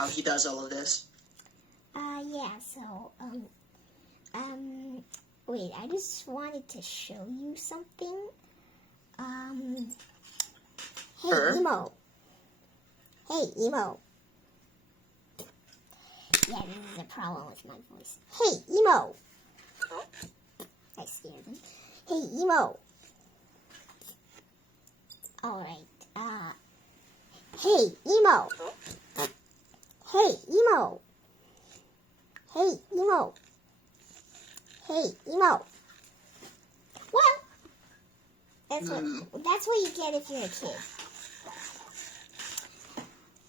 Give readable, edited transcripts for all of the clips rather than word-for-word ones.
how he does all of this? Yeah, so, wait, I just wanted to show you something. Hey, Sure. Emo. Hey, Emo. Yeah, this is a problem with my voice. Hey, Emo. I scared him. Hey, Emo. Alright, hey, Emo. Hey, Emo. Hey, Emo. Hey, Emo. Well, that's what you get if you're a kid.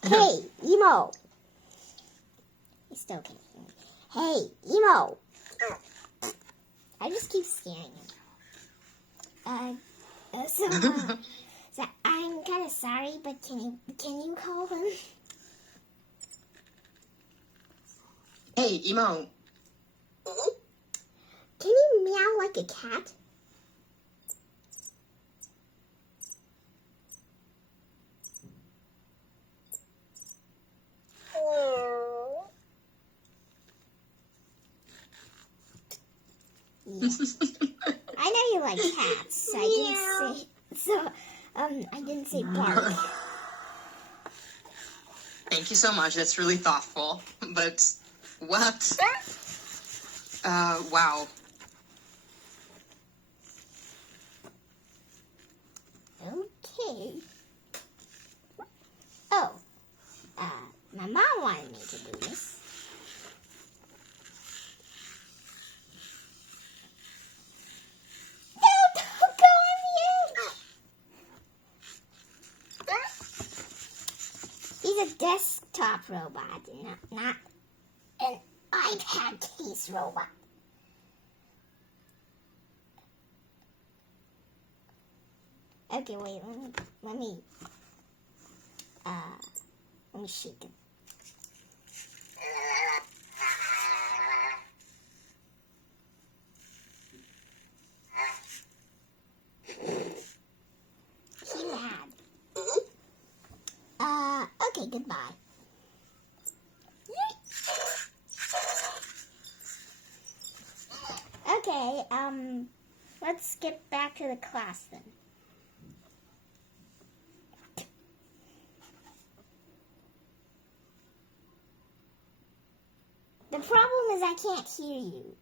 Hey, Emo. He still can't hear me. Hey, Emo. I just keep scaring him. So I'm kind of sorry, but can you call him? Hey, Emo. Can you meow like a cat? Yeah. I know you like cats. I didn't say bark. Thank you so much. That's really thoughtful. But what? Wow. Okay. Oh, my mom wanted me to do this. No, don't go on the edge. He's a desktop robot, not an iPad case robot. Okay, wait, let me shake him. He's mad. Okay, goodbye. Okay, let's get back to the class then. The problem is I can't hear you.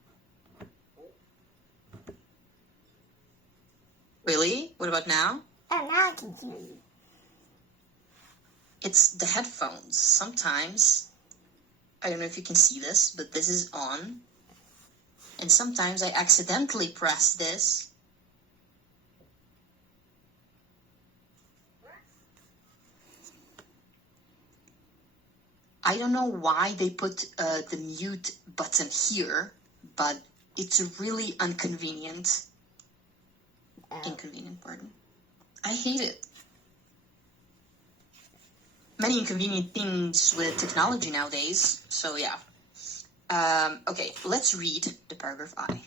Really? What about now? Oh, now I can hear you. It's the headphones. Sometimes, I don't know if you can see this, but this is on. And sometimes I accidentally press this. I don't know why they put the mute button here, but it's really inconvenient. Inconvenient, pardon. I hate it. Many inconvenient things with technology nowadays, so yeah. Okay, let's read the paragraph I.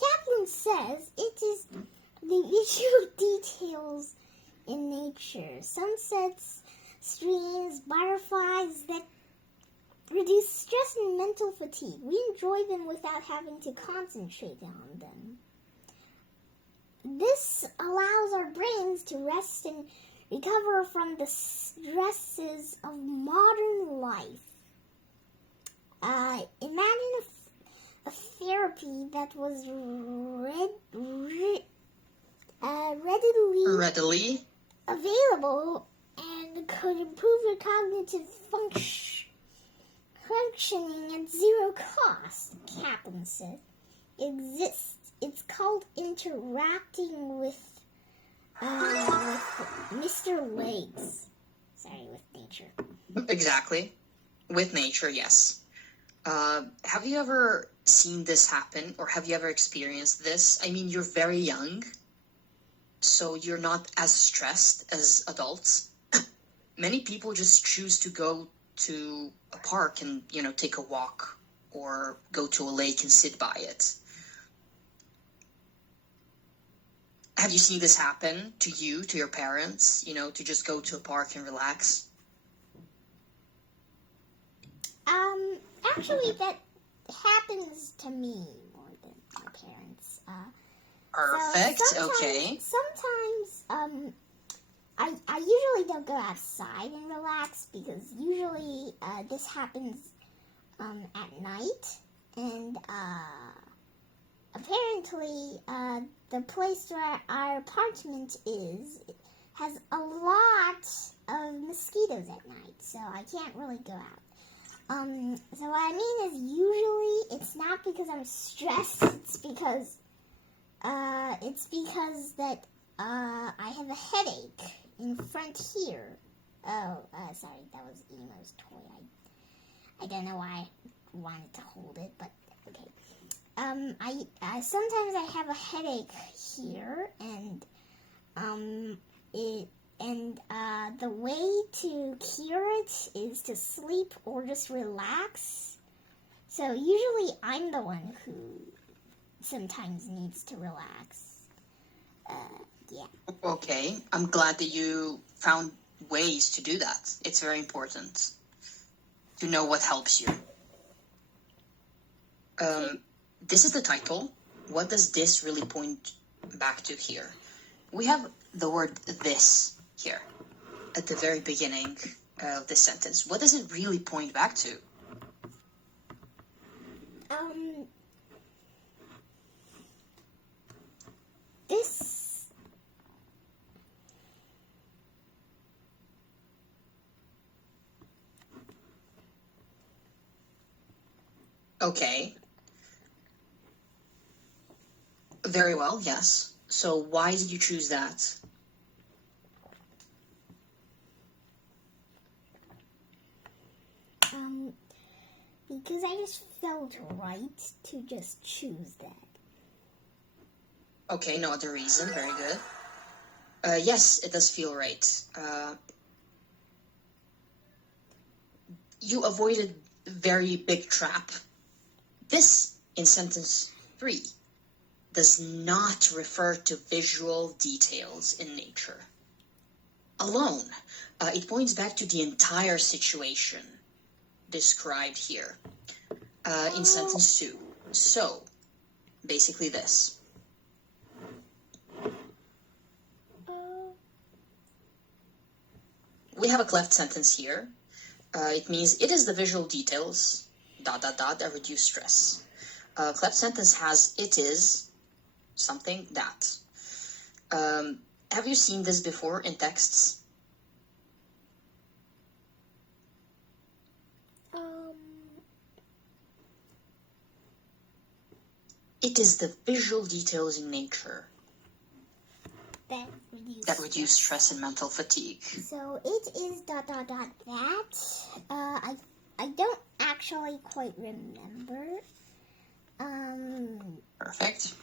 Kaplan says it is the issue of details in nature. Sunsets, streams, butterflies that reduce stress and mental fatigue. We enjoy them without having to concentrate on them. This allows our brains to rest and recover from the stresses of modern life. Imagine a therapy that was readily available and could improve your cognitive functioning at zero cost, Kaplan said. Exists. It's called interacting with Mr. Legs. Sorry, with nature. Exactly. With nature, yes. Have you ever seen this happen, or have you ever experienced this? I mean, you're very young, so you're not as stressed as adults. Many people just choose to go to a park and, take a walk, or go to a lake and sit by it. Have you seen this happen to you, to your parents, to just go to a park and relax? Actually, that happens to me more than my parents. Perfect, So okay. sometimes, I usually don't go outside and relax because usually this happens at night, and apparently the place where our apartment is has a lot of mosquitoes at night, so I can't really go out. So what I mean is usually it's not because I'm stressed, it's because that I have a headache in front here. Oh, sorry, that was Emo's toy. I don't know why I wanted to hold it, but okay. I sometimes I have a headache here, and the way to cure it is to sleep or just relax. So usually I'm the one who sometimes needs to relax. Yeah. Okay, I'm glad that you found ways to do that. It's very important to know what helps you. This is the title. What does this really point back to here? We have the word this here at the very beginning of this sentence. What does it really point back to? This. Okay. Very well, yes. So why did you choose that? Because I just felt right to just choose that. Okay, no other reason. Very good. Yes, it does feel right. You avoided a very big trap. This, in sentence 3, does not refer to visual details in nature alone. It points back to the entire situation described here in sentence 2. So, basically this. We have a cleft sentence here. It means it is the visual details, ... that reduce stress. Cleft sentence has it is something that. Have you seen this before in texts? It is the visual details in nature that reduce stress and mental fatigue. So it is ... that. I don't actually quite remember. Perfect.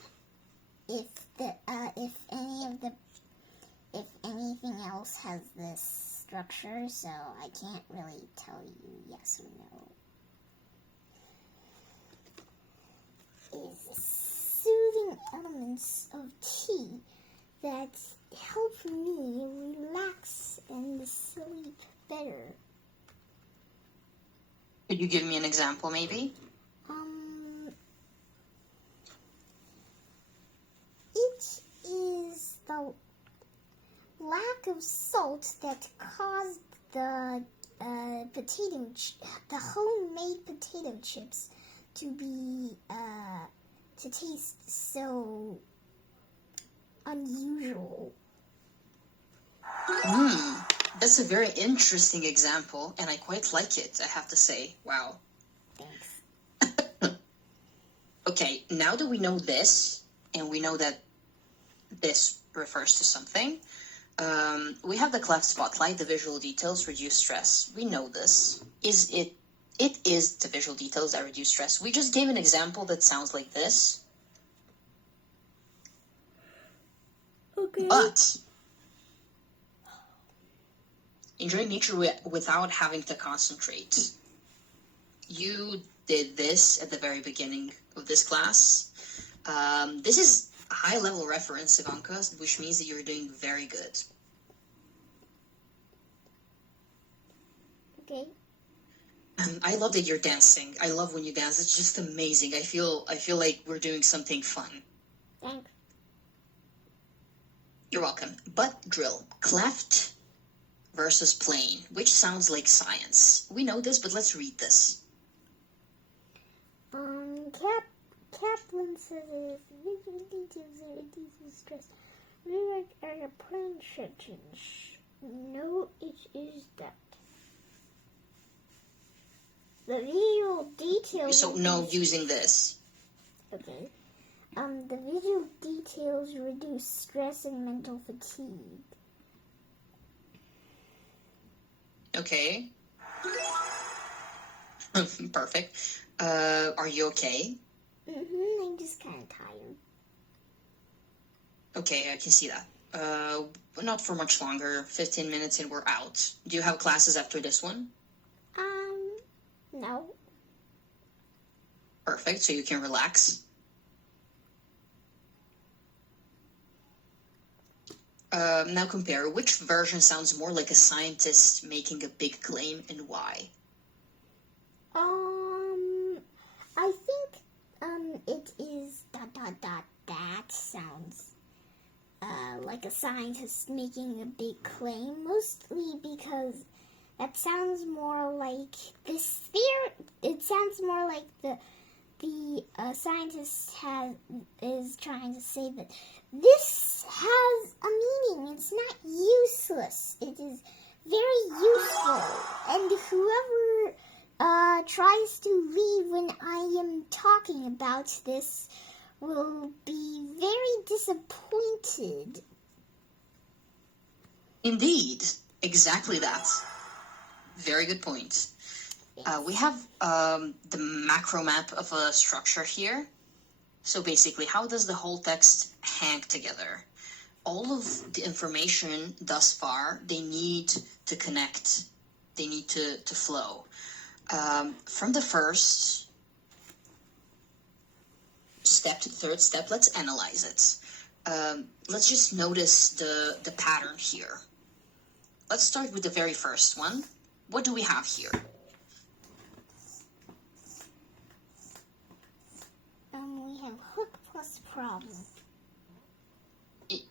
If anything else has this structure, so I can't really tell you yes or no. Is soothing elements of tea that help me relax and sleep better. Could you give me an example, maybe? It is the lack of salt that caused the homemade potato chips to taste so unusual. That's a very interesting example, and I quite like it, I have to say. Wow. Thanks. Okay, now that we know this, and we know that this refers to something, we have the cleft spotlight, the visual details reduce stress. We know this. It is the visual details that reduce stress. We just gave an example that sounds like this. Okay. But enjoying nature without having to concentrate. You did this at the very beginning of this class. This is a high level reference, Ivanka, which means that you're doing very good. Okay. I love that you're dancing. I love when you dance. It's just amazing. I feel like we're doing something fun. Thanks. You're welcome. Butt drill. Cleft versus plane, which sounds like science. We know this, but let's read this. Kaplan says it is visual details that reduce stress. Rewrite are a plane change. No, it is that. The visual details. So no using this. Okay. The visual details reduce stress and mental fatigue. Okay. Perfect. Are you okay? I'm just kind of tired. Okay, I can see that. Not for much longer. 15 minutes and we're out. Do you have classes after this one? No. Perfect, so you can relax. Now compare. Which version sounds more like a scientist making a big claim and why? I think, it is ... That sounds, like a scientist making a big claim, mostly because that sounds more like this theory. It sounds more like the scientist is trying to say that this has a meaning. It's not useless. It is very useful. And whoever tries to leave when I am talking about this will be very disappointed. Indeed, exactly that. Very good point. We have the macro map of a structure here. So basically, how does the whole text hang together? All of the information thus far, they need to connect. They need to flow. From the first step to the third step, let's analyze it. Let's just notice the pattern here. Let's start with the very first one. What do we have here? We have hook plus problem.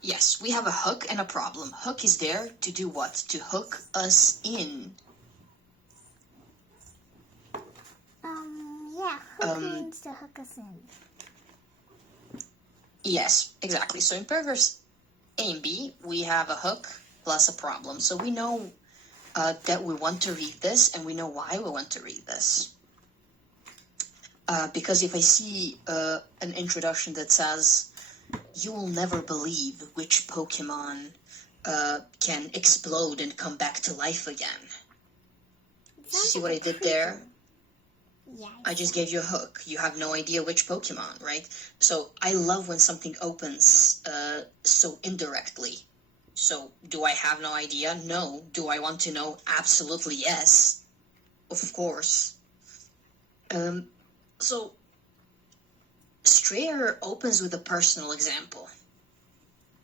Yes, we have a hook and a problem. Hook is there to do what? To hook us in. Hook means to hook us in. Yes, exactly. So in paragraphs A and B, we have a hook plus a problem. So we know that we want to read this, and we know why we want to read this. Because if I see an introduction that says, you will never believe which Pokemon can explode and come back to life again. See what I did there? Yeah. I just gave you a hook. You have no idea which Pokemon, right? So I love when something opens so indirectly. So do I have no idea? No. Do I want to know? Absolutely yes. Of course. So Strayer opens with a personal example,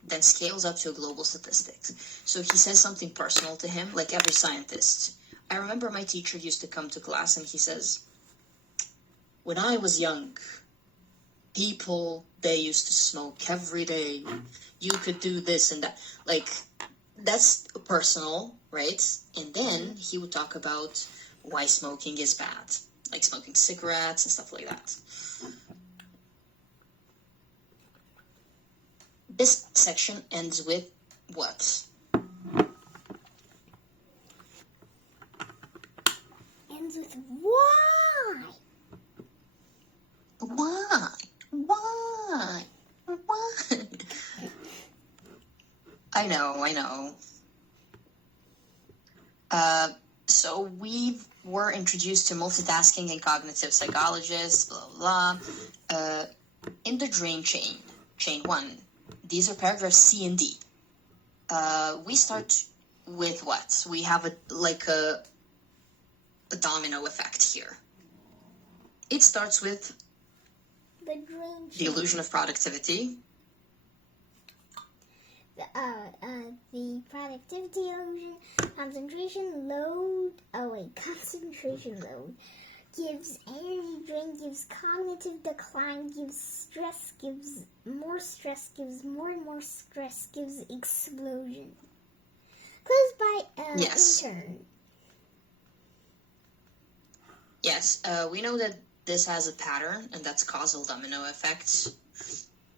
then scales up to a global statistics. So he says something personal to him, like every scientist. I remember my teacher used to come to class and he says, when I was young, people, they used to smoke every day. You could do this and that. Like, that's personal, right? And then he would talk about why smoking is bad, like smoking cigarettes and stuff like that. This section ends with what? Ends with why? Why? Why? Why? I know. So we were introduced to multitasking and cognitive psychologists, blah, blah, blah. In the drain chain 1, these are paragraphs C and D. We start with what? We have a domino effect here. It starts with The drain chain. the illusion of productivity. the productivity illusion, concentration load. Concentration load gives energy drain, gives cognitive decline, gives stress, gives more and more stress, gives explosion. Closed by Yes. intern. Yes, we know that this has a pattern, and that's causal domino effects.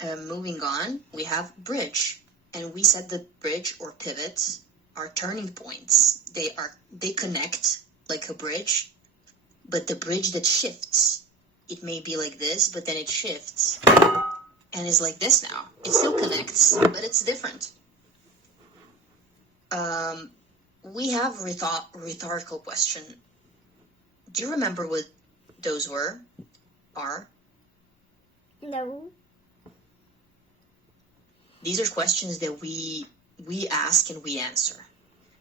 Moving on, we have bridge, and we said that bridge or pivots are turning points. They connect like a bridge, but the bridge that shifts, it may be like this, but then it shifts and is like this now. It still connects, but it's different. We have rhetorical question. Do you remember what those are? No. These are questions that we ask and we answer.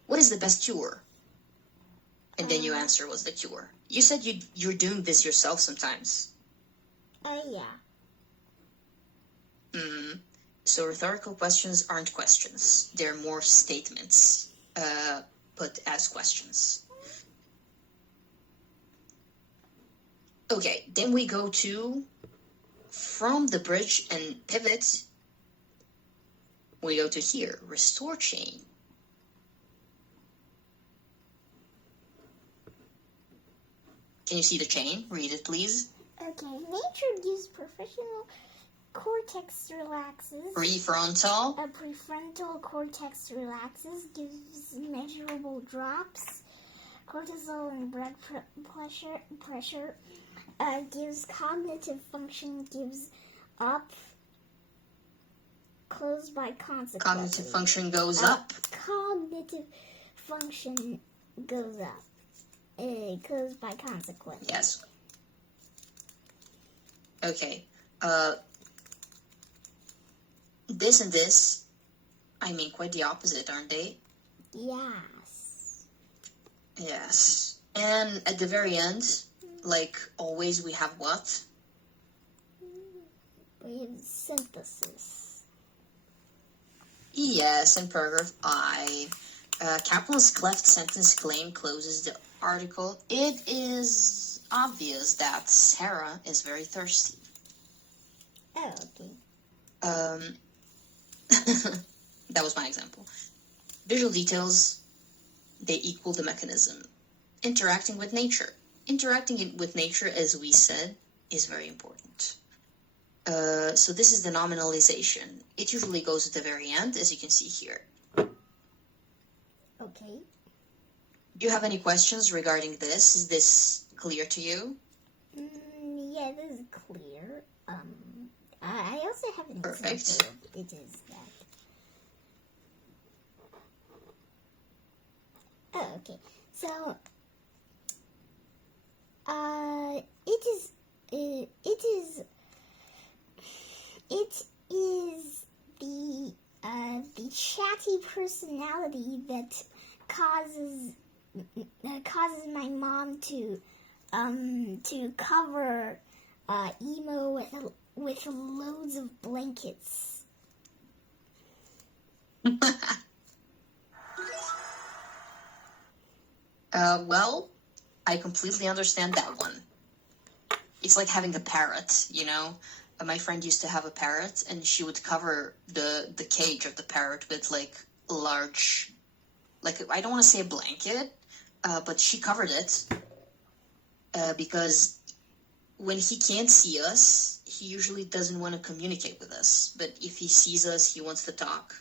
What is the best cure? And then you answer what's the cure. You said you're doing this yourself sometimes. Yeah. So rhetorical questions aren't questions. They're more statements put as questions. Okay, then we go to from the bridge and pivot. We go to here, restore chain. Can you see the chain? Read it, please. Okay. Nature gives professional cortex relaxes. Prefrontal. A prefrontal cortex relaxes, gives measurable drops. Cortisol and blood pressure gives cognitive function, gives up. Closed by consequence. Cognitive function goes up. Cognitive function goes up. Closed by consequence. Yes. Okay. This and this, I mean, quite the opposite, aren't they? Yes. Yes. And at the very end, like always, we have what? We have synthesis. Yes, in paragraph I. Kaplan's cleft sentence claim closes the article. It is obvious that Sarah is very thirsty. Oh, okay. That was my example. Visual details, they equal the mechanism. Interacting with nature. Interacting with nature, as we said, is very important. So this is the nominalization. It usually goes at the very end, as you can see here. Okay. Do you have any questions regarding this? Is this clear to you? Yeah, this is clear. I also have an Perfect. example. It is that. Oh, okay. So, it is the chatty personality that causes my mom to cover emo with loads of blankets. Well, I completely understand that one. It's like having a parrot, you know? My friend used to have a parrot, and she would cover the cage of the parrot with, like, large, like, I don't want to say a blanket, but she covered it because when he can't see us, he usually doesn't want to communicate with us. But if he sees us, he wants to talk.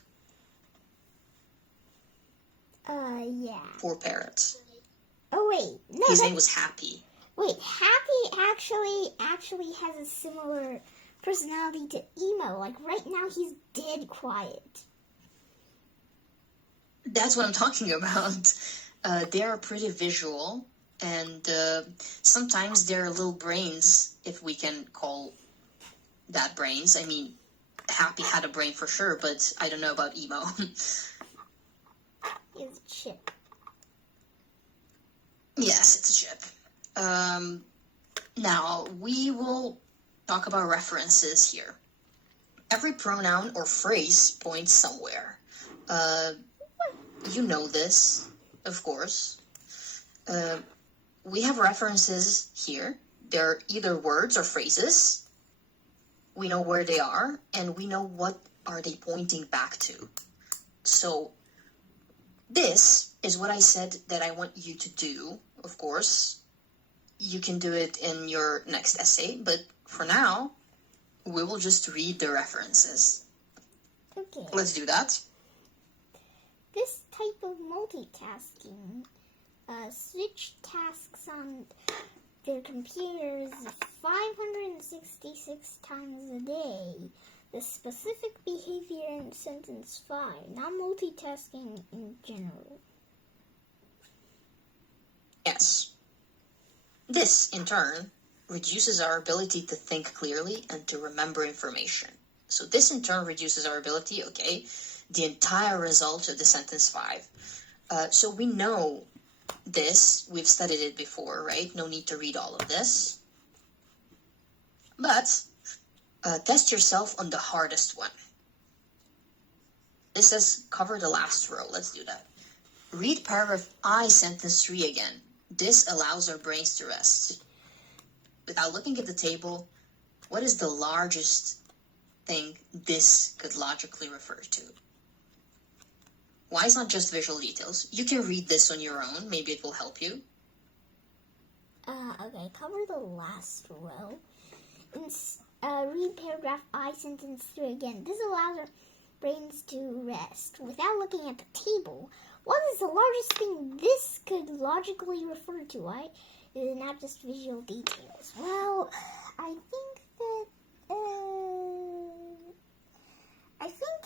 Yeah. Poor parrot. Oh, wait. No, His name was Happy. Wait, Happy actually has a similar personality to Emo. Like, right now, he's dead quiet. That's what I'm talking about. They are pretty visual, and sometimes they're little brains, if we can call that brains. I mean, Happy had a brain for sure, but I don't know about Emo. He has a chip. Yes, it's a chip. Now, we will talk about references here. Every pronoun or phrase points somewhere. You know this, of course. We have references here. They're either words or phrases. We know where they are, and we know what are they pointing back to. So this is what I said that I want you to do, of course. You can do it in your next essay, but for now, we will just read the references. Okay. Let's do that. This type of multitasking switch tasks on their computers 566 times a day. The specific behavior in sentence 5, not multitasking in general. Yes. This, in turn, reduces our ability to think clearly and to remember information. So this, in turn, reduces our ability, okay, the entire result of the sentence 5. So we know this. We've studied it before, right? No need to read all of this. But test yourself on the hardest one. This says cover the last row. Let's do that. Read paragraph I, sentence 3 again. This allows our brains to rest. Without looking at the table, what is the largest thing this could logically refer to? Why is not just visual details? You can read this on your own. Maybe it will help you. Okay, cover the last row. Read paragraph I, sentence 3 again. This allows our brains to rest. Without looking at the table, what is the largest thing this could logically refer to? Why is it not just visual details? Well, I think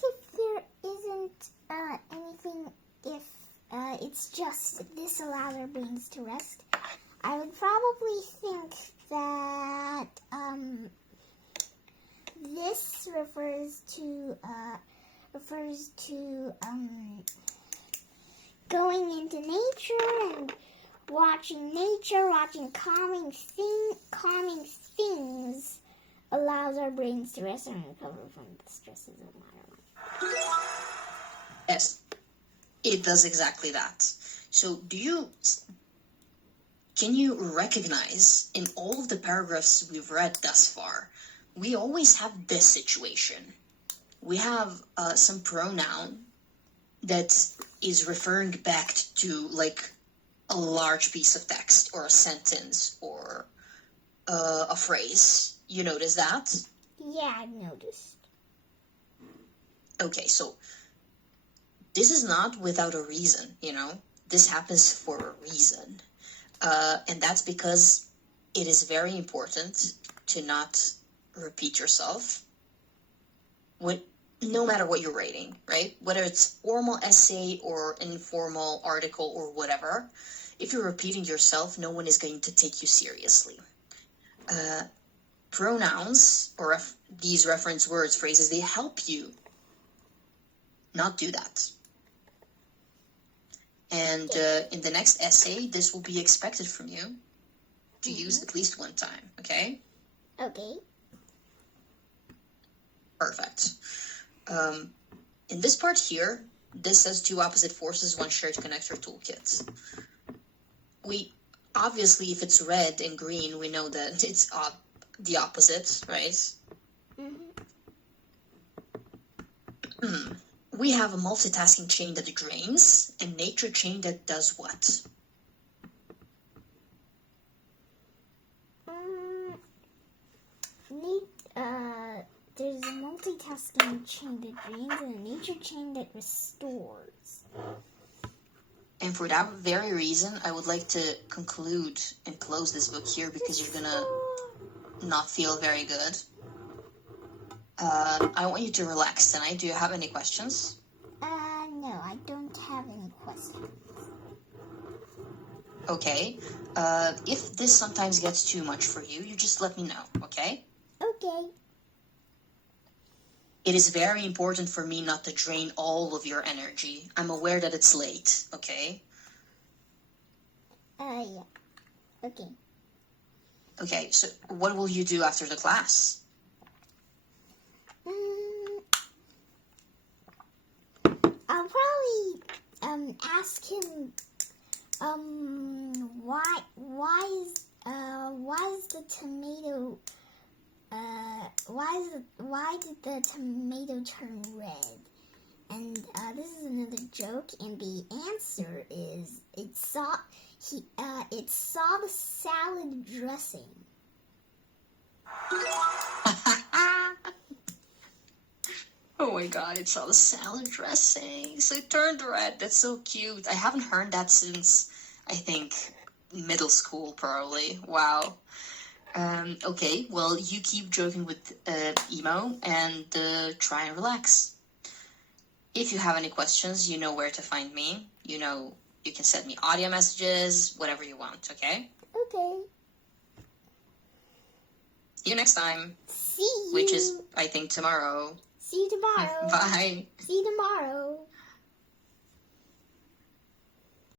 if there isn't anything, if it's just this allows our brains to rest, I would probably think that this refers to going into nature and watching calming things allows our brains to rest and recover from the stresses of modern life. Yes, it does exactly that. So can you recognize in all of the paragraphs we've read thus far, we always have this situation. We have some pronoun that is referring back to like a large piece of text or a sentence or a phrase. You notice that? Yeah, I've noticed. Okay, so this is not without a reason, This happens for a reason. And that's because it is very important to not repeat yourself no matter what you're writing, right? Whether it's formal essay or informal article or whatever, if you're repeating yourself, no one is going to take you seriously. Pronouns or these reference words, phrases, they help you not do that. And in the next essay, this will be expected from you to use at least one time, okay? Okay. Perfect. In this part here, this says two opposite forces, one shared connector toolkit. We obviously, if it's red and green, we know that it's the opposite, right? We have a multitasking chain that drains and nature chain that does what? There's a multitasking chain that drains and a nature chain that restores. And for that very reason, I would like to conclude and close this book here because you're gonna not feel very good. I want you to relax tonight. Do you have any questions? No, I don't have any questions. Okay. If this sometimes gets too much for you, you just let me know, okay? Okay. It is very important for me not to drain all of your energy. I'm aware that it's late, okay? Yeah. Okay. Okay, so what will you do after the class? I'll probably ask him why is the tomato why did the tomato turn red? And this is another joke, and the answer is it saw the salad dressing. Oh my god, it's all the salad dressing. So it turned red. That's so cute. I haven't heard that since, I think, middle school, probably. Wow. Okay, well, you keep joking with Emo and try and relax. If you have any questions, you know where to find me. You know, you can send me audio messages, whatever you want, okay? Okay. See you next time. See you. Which is, I think, tomorrow. See you tomorrow. Bye. See you tomorrow.